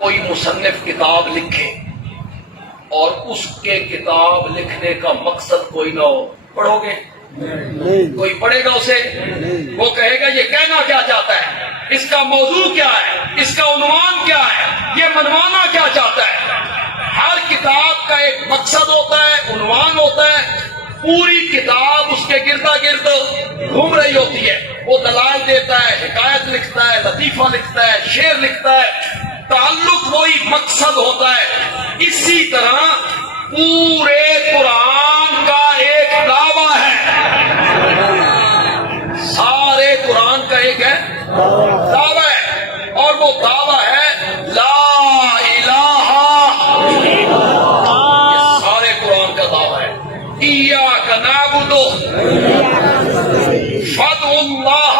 کوئی مصنف کتاب لکھے اور اس کے کتاب لکھنے کا مقصد کوئی نہ ہو، پڑھو گے؟ کوئی پڑھے گا اسے؟ وہ کہے گا یہ کہنا کیا چاہتا ہے، اس کا موضوع کیا ہے، اس کا عنوان کیا ہے، یہ منوانا کیا چاہتا ہے۔ ہر کتاب کا ایک مقصد ہوتا ہے، عنوان ہوتا ہے، پوری کتاب اس کے گردا گرد گھوم رہی ہوتی ہے۔ وہ دلائل دیتا ہے، حکایت لکھتا ہے، لطیفہ لکھتا ہے، شعر لکھتا ہے، تعلق وہی مقصد ہوتا ہے۔ اسی طرح پورے قرآن کا ایک دعویٰ ہے، سارے قرآن کا ایک ہے دعویٰ ہے، اور وہ دعویٰ ہے لا الہ، یہ سارے قرآن کا دعویٰ ہے۔ ایاک نعبد فادعوا اللہ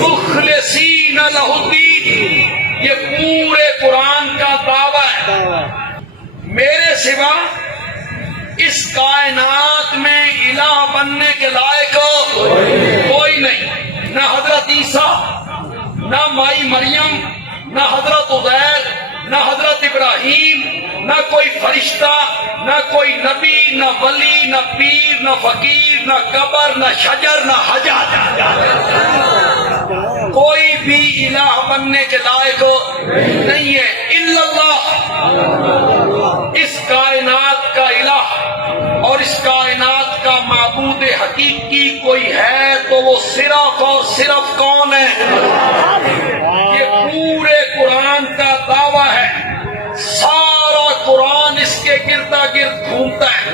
مخلصین لہ الدین، یہ پورے قرآن کا دعویٰ ہے۔ میرے سوا اس کائنات میں الہ بننے کے لائق کوئی نہیں، نہ حضرت عیسیٰ، نہ مائی مریم، نہ حضرت عزیر، نہ حضرت ابراہیم، نہ کوئی فرشتہ، نہ کوئی نبی، نہ ولی، نہ پیر، نہ فقیر، نہ قبر، نہ شجر، نہ حجر، کوئی بھی الہ بننے کے لائق نہیں ہے الا اللہ۔ اس کائنات کا الہ اور اس کائنات کا معبود حقیقی کوئی ہے تو وہ صرف اور صرف کون ہے؟ یہ پورے قرآن کا دعویٰ ہے، سارا قرآن اس کے گردا گرد گھومتا ہے،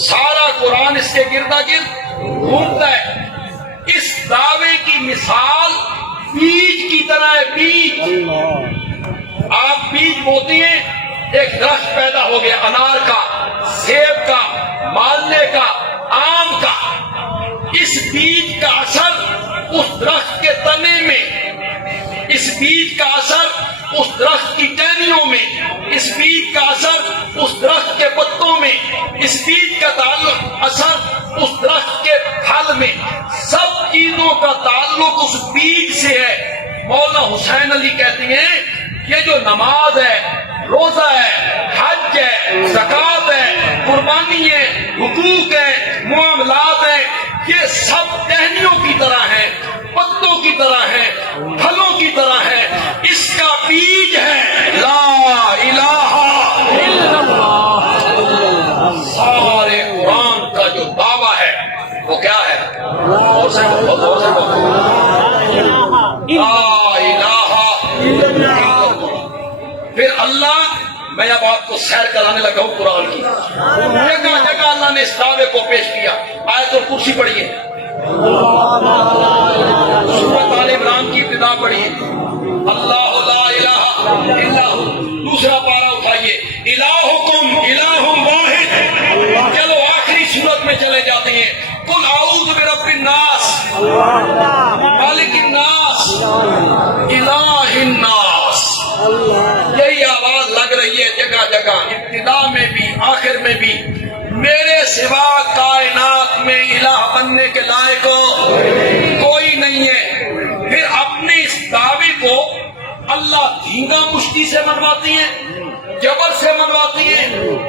سارا قرآن اس کے گردا گرد گھومتا ہے۔ اس دعوے کی مثال بیج کی طرح ہے، بیج۔ آپ بیج بوتی ہیں، ایک درخت پیدا ہو گیا، انار کا، سیب کا، مالدے کا، آم کا۔ اس بیج کا اثر اس درخت کے تنے میں، اس بیج کا اثر اس درخت کی ٹہنیوں میں، اس بیج کا اثر اس درخت کے پتوں میں، اس بیج کا تعلق اثر اس درخت کے پھل میں، سب چیزوں کا تعلق اس بیج سے ہے۔ مولانا حسین علی کہتے ہیں یہ جو نماز ہے، روزہ ہے، حج ہے، زکوٰۃ ہے، قربانی ہے، حقوق ہے، معاملات ہیں، یہ سب ٹہنیوں کی طرح ہیں، پتوں کی طرح ہیں، پھلوں کی طرح ہیں۔ اس کا بیج ہے لا الہ الا اللہ۔ سارے قرآن کا جو دعویٰ ہے وہ کیا ہے؟ اور سے لا الہ الا اللہ۔ پھر اللہ، میں اب آپ کو سیر کرانے لگا ہوں قرآن کی، جگہ جگہ اللہ نے اس دعوے کو پیش کیا۔ آیت الکرسی پڑھیے، سورۃ آل عمران کی ابتدا پڑھیے، اللہ لا الہ الا ہو۔ دوسرا پارہ اٹھائیے، الہکم الہ واحد۔ چلو آخری سورت میں چلے جاتے ہیں، قل اعوذ برب الناس مالک الناس الہ الناس۔ یہی آواز لگ رہی ہے جگہ جگہ، ابتدا میں بھی آخر میں بھی، میرے سوا کائنات میں الہ بننے کے لائق کوئی نہیں ہے۔ پھر اپنے اس دعوے کو اللہ دھینگا مشتی سے منواتی ہیں، جبر سے منواتی ہیں،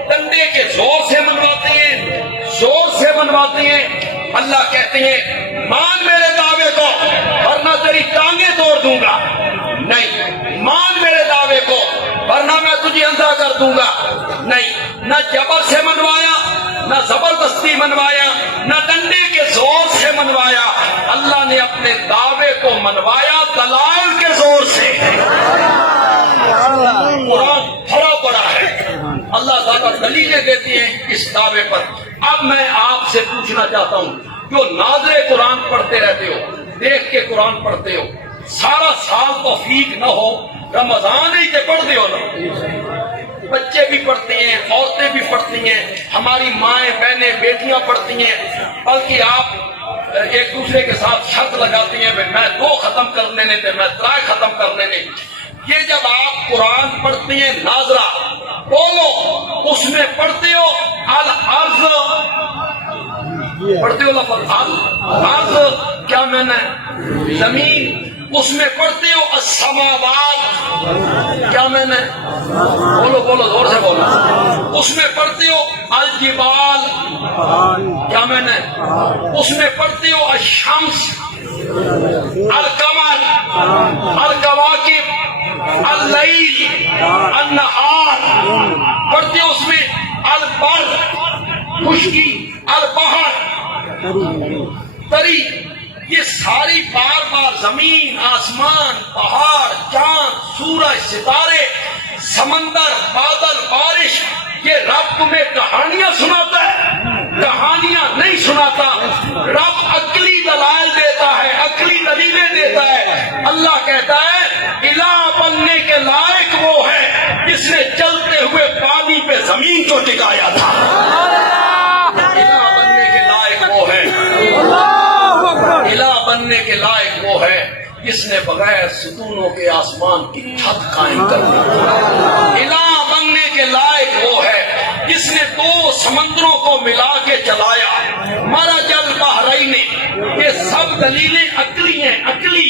ڈنڈے کے زور سے منواتی ہیں، زور سے منواتی ہیں۔ اللہ کہتے ہیں مان میرے دعوے کو ورنہ تیری ٹانگیں توڑ دوں گا، نہیں، مان میرے دعوے کو ورنہ میں تجھے اندھا کر دوں گا، نہیں۔ نہ جبر سے منوایا، نہ زبردستی منوایا، نہ ڈنڈے کے زور سے منوایا، اللہ نے اپنے دعوے کو منوایا دلائل کے زور سے۔ قرآن بھرا پڑا ہے، اللہ تعالیٰ دلیلیں دیتی ہیں اس دعوے پر۔ اب میں آپ سے پوچھنا چاہتا ہوں، جو ناظر قرآن پڑھتے رہتے ہو، دیکھ کے قرآن پڑھتے ہو، سارا سال توفیق نہ ہو، رمضان ہی کے پڑھتے ہو نا، بچے بھی پڑھتے ہیں، عورتیں بھی پڑھتی ہیں، ہماری مائیں بہنیں بیٹیاں پڑھتی ہیں، بلکہ آپ ایک دوسرے کے ساتھ شرط لگاتی ہیں میں 2 ختم کرنے نہیں دے، میں 3 ختم کرنے نہیں۔ یہ جب آپ قرآن پڑھتے ہیں ناظرہ بولو، اس میں پڑھتے ہو الارض، پڑھتے ہو لفظ الارض، کیا میں نے زمین، اس میں پڑھتے ہو السماوات، کیا میں نے بولو بولو زور سے بولو، اس میں پڑھتے ہو الجبال، کیا میں نے، اس میں پڑھتے ہو الشمس، القمر، الکواکب، اللیل، النہار، پڑھتے ہو اس میں البر، خشکی، البحر، تری، یہ ساری بار بار زمین، آسمان، پہاڑ، چاند، سورج، ستارے، سمندر، بادل، بارش، یہ رب تمہیں کہانیاں سناتا ہے؟ کہانیاں نہیں سناتا، رب عقلی دلائل دیتا ہے، عقلی دلیلیں دیتا ہے۔ اللہ کہتا ہے الہ بننے کے لائق وہ ہے جس نے چلتے ہوئے پانی پہ زمین کو ٹکایا تھا۔ الہ بننے کے لائق وہ ہے، الہ بننے کے لائق وہ ہے جس نے بغیر ستونوں کے آسمان کی چھت قائم کر دی۔ الہ بننے کے لائق وہ ہے جس نے دو سمندروں کو ملا کے چلایا، مرج البحرین۔ یہ سب دلیلیں عقلی ہیں، عقلی۔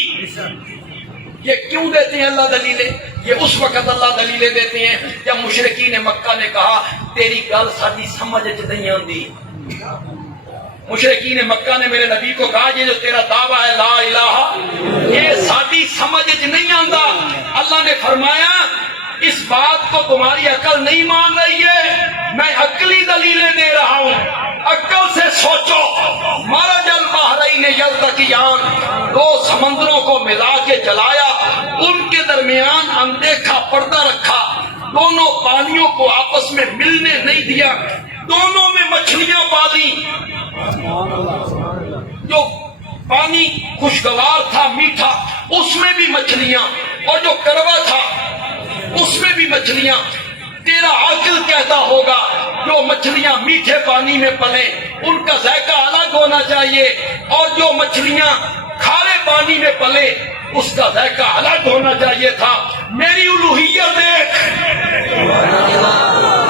یہ کیوں دیتے ہیں اللہ دلیلیں؟ یہ اس وقت اللہ دلیلیں دیتے ہیں جب مشرکین مکہ نے کہا تیری گل ساری سمجھ نہیں آتی۔ مشرکین مکہ نے میرے نبی کو کہا یہ جو تیرا دعویٰ ہے لا الہ، یہ ساری سمجھ نہیں آتا۔ اللہ نے فرمایا اس بات کو تمہاری عقل نہیں مان رہی ہے، میں عقلی دلیلیں دے رہا ہوں، عقل سے سوچو۔ مرج البحرین یلتقیان، دو سمندروں کو ملا کے چلایا، ان کے درمیان اندیکھا پردہ رکھا، دونوں پانیوں کو آپس میں ملنے نہیں دیا، دونوں میں مچھلیاں پالی، جو پانی خوشگوار تھا، میٹھا، اس میں بھی مچھلیاں، اور جو کڑوا تھا اس میں بھی مچھلیاں۔ تیرا عقل کہتا ہوگا جو مچھلیاں میٹھے پانی میں پلیں ان کا ذائقہ الگ ہونا چاہیے، اور جو مچھلیاں کھارے پانی میں پلے اس کا ذائقہ الگ ہونا چاہیے تھا۔ میری الوہیت دیکھ،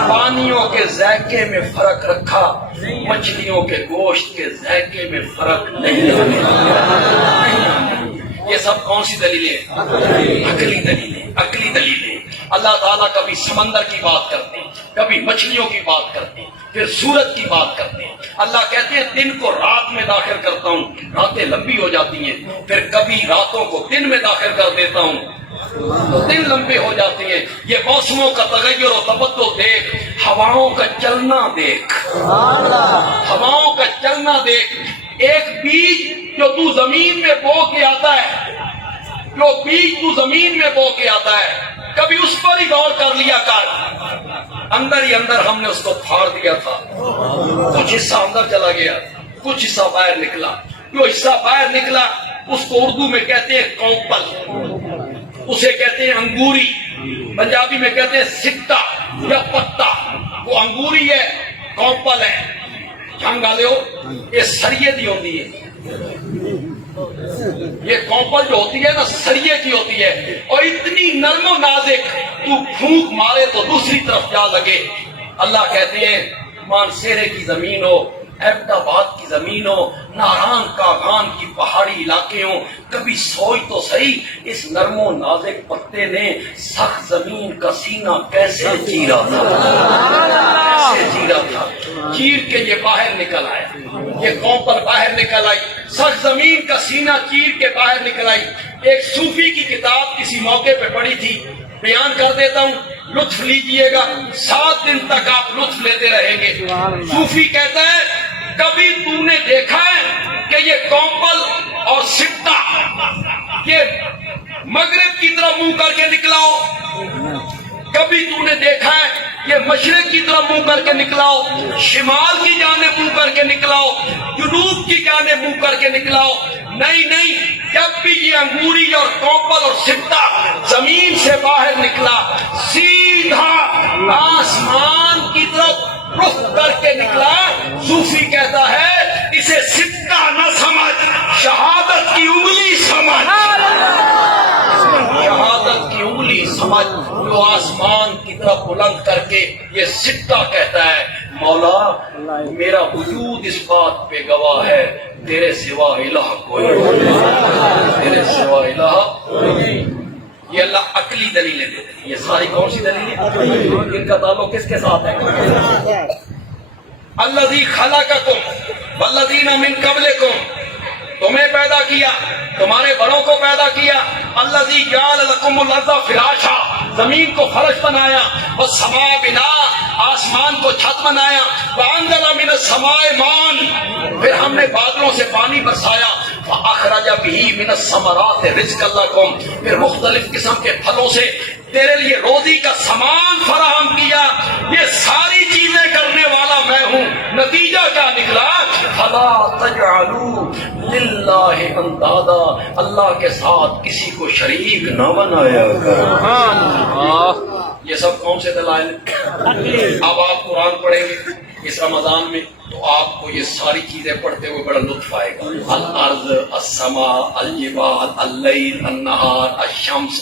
پانیوں کے ذائقے میں فرق رکھا، مچھلیوں کے گوشت کے ذائقے میں فرق نہیں آنے دیا۔ یہ سب کون سی دلیلیں؟ عقلی دلیلیں، عقلی دلیلیں۔ اللہ تعالیٰ کبھی سمندر کی بات کرتے ہیں، کبھی مچھلیوں کی بات کرتے ہیں، پھر سورج کی بات کرتے ہیں۔ اللہ کہتے ہیں دن کو رات میں داخل کرتا ہوں، راتیں لمبی ہو جاتی ہیں، پھر کبھی راتوں کو دن میں داخل کر دیتا ہوں تو دن لمبے ہو جاتے ہیں۔ یہ موسموں کا تغیر و تبدل دیکھ، ہواؤں کا چلنا دیکھ، ہواؤں کا چلنا دیکھ۔ ایک بیج جو تو زمین میں بو کے آتا ہے، جو بیج تو زمین میں بو کے آتا ہے، کبھی اس پر ہی غور کر لیا کر۔ اندر ہی اندر ہم نے اس کو پھاڑ دیا تھا، کچھ حصہ اندر چلا گیا، کچھ حصہ باہر نکلا۔ جو حصہ باہر نکلا اس کو اردو میں کہتے ہیں کوپل، اسے کہتے ہیں انگوری، پنجابی میں کہتے ہیں سکتا یا پتا۔ وہ انگوری ہے، کوپل ہے، جھنگ آلے ہو، یہ سریے دی ہوتی ہے۔ یہ کوپل جو ہوتی ہے نا سریے کی ہوتی ہے، اور اتنی نرم و نازک، تو پھونک مارے تو دوسری طرف جا لگے۔ اللہ کہتے ہیں مانسیرے کی زمین ہو، ایبٹ آباد کی زمین ہو، ناران کاغان کی پہاڑی علاقے ہوں، کبھی سوچ تو صحیح اس نرم و نازک پتے نے سخت زمین کا سینہ کیسے چیرا تھا، کیسے چیرا تھا۔ چیر کے یہ باہر نکل آیا، یہ کوپل باہر نکل آئی، سخت زمین کا سینہ چیر کے باہر نکل آئی۔ ایک صوفی کی کتاب کسی موقع پہ پڑھی تھی، بیان کر دیتا ہوں، لطف لیجئے گا، 7 دن تک آپ لطف لیتے رہیں گے۔ صوفی کہتا ہے کبھی تم نے دیکھا ہے کہ یہ کوپل اور سکتا یہ مغرب کی طرف منہ کر کے نکلا ہو؟ کبھی تم نے دیکھا ہے یہ مشرق کی طرف منہ کر کے نکلا ہو، شمال کی جانب منہ کر کے نکلا ہو، جنوب کی جانب منہ کر کے نکلا ہو؟ نہیں نہیں، جب بھی یہ انگوری اور کوپل اور سکتا زمین سے باہر نکلا سیدھا آسمان کی طرف رخ کر کے نکلا۔ صوفی کہتا ہے اسے سکہ نہ سمجھ، شہادت کی انگلی سمجھ، شہادت کی انگلی سمجھ جو آسمان کی طرف بلند کر کے یہ سکہ کہتا ہے مولا میرا وجود اس بات پہ گواہ ہے تیرے سوا الہ کوئی نہیں، تیرے سوا الہ۔ یہ اللہ عقلی دلیلیں دیتے ہیں، یہ ساری کون سی دلیلیں؟ ان کا تعلق کس کے ساتھ ہے؟ الذی خلقکم والذین من قبلکم، تمہیں پیدا کیا، تمہارے بڑوں کو پیدا کیا، الذی جعل لکم الارض فراشا، زمین کو فرش بنایا، والسماء بناء، آسمان کو چھت بنایا، وانزل من السماء ماء، پھر ہم نے بادلوں سے پانی برسایا، فاخرج به من الثمرات رزقا لکم، پھر مختلف قسم کے پھلوں سے تیرے لیے روزی کا سامان فراہم کیا، یہ ساری چیزیں کرنے والا میں ہوں، نتیجہ کیا نکلا؟ فلا تجعلوا للہ اندادا، اللہ کے ساتھ کسی کو شریک نہ بنایا کرو۔ یہ سب کون سے دلائل ہیں؟ اب آپ قرآن پڑھیں گے اس رمضان میں تو آپ کو یہ ساری چیزیں پڑھتے ہوئے بڑا لطف آئے گا، الارض، السماء، الجبال، اللیل، النہار، الشمس،